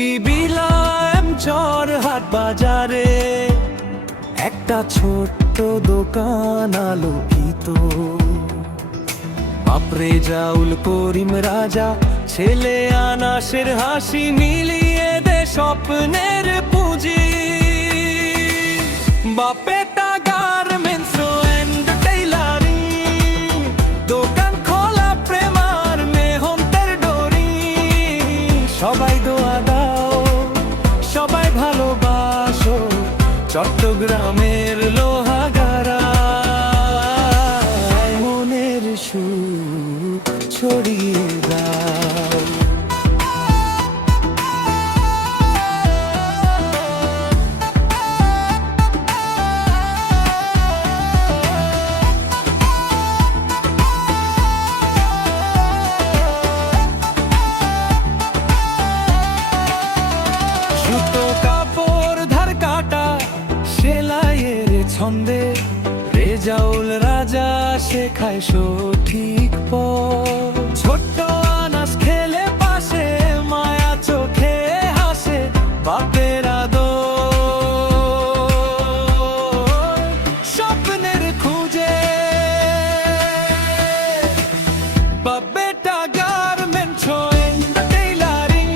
ডিবিলাম চর হাট বাজারে একটা ছোট্ট দোকান আলোকিত। বাপরে জাউল করিম রাজা, ছেলে আনাসের হাসি মিলিয়ে দে স্বপ্নের পুঁজি। বাপেটা গার্মেন্টস এন্ড টেইলারিং, দোকান খোলা প্রেমার মেহন্তের ডোরি। সবাই দোয়া দাও, সবাই ভালোবাসো চট্টগ্রামের লোহাগাড়া। মনের সুর ছড়িয়ে দাও। সুতো কাপড় ধার কাটা সেলাইয়ের ছন্দে, রেজাউল রাজা শেখায় সঠিক পথ। ছোট্ট আনাস খেলে পাশে, মায়া চোখে হাসে বাপের আদর। স্বপ্নের খুঁজে বাপেটা গার্মেন্টস এন্ড টেইলারিং,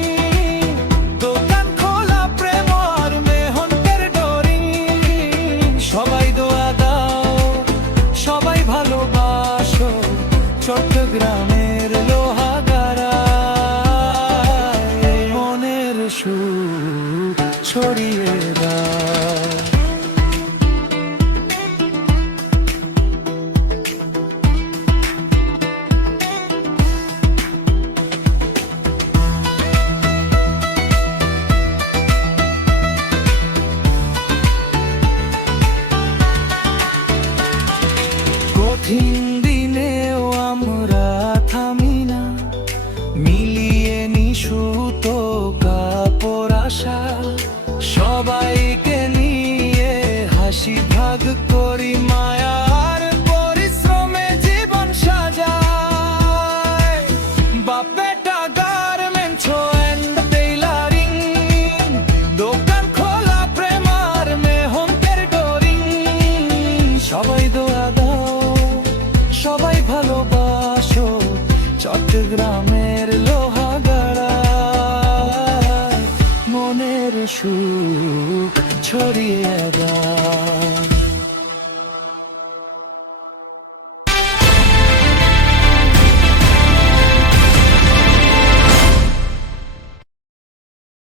দোকান খোলা প্রেম আর মেহন্তের ডোরি। সবাই দোয়া দাও, সবাই ভালোবাসো চট্টগ্রামের লোহাগাড়া। মনের সুর ছড়িয়ে দাও। কঠিন দিনেও আমরা থামি না, মিলিয়ে নি সুতো কাপড় আশা। সবাইকে নিয়ে হাসি ভাগ করি, মায়ার পরিশ্রমে জীবন সাজায়। বাপেটা গার্মেন্টস এন্ড টেইলারিং, দোকান খোলা প্রেম আর মেহন্তের ডোরি। সবাই দোয়া দাও, সবাই ভালোবাসো চট্টগ্রাম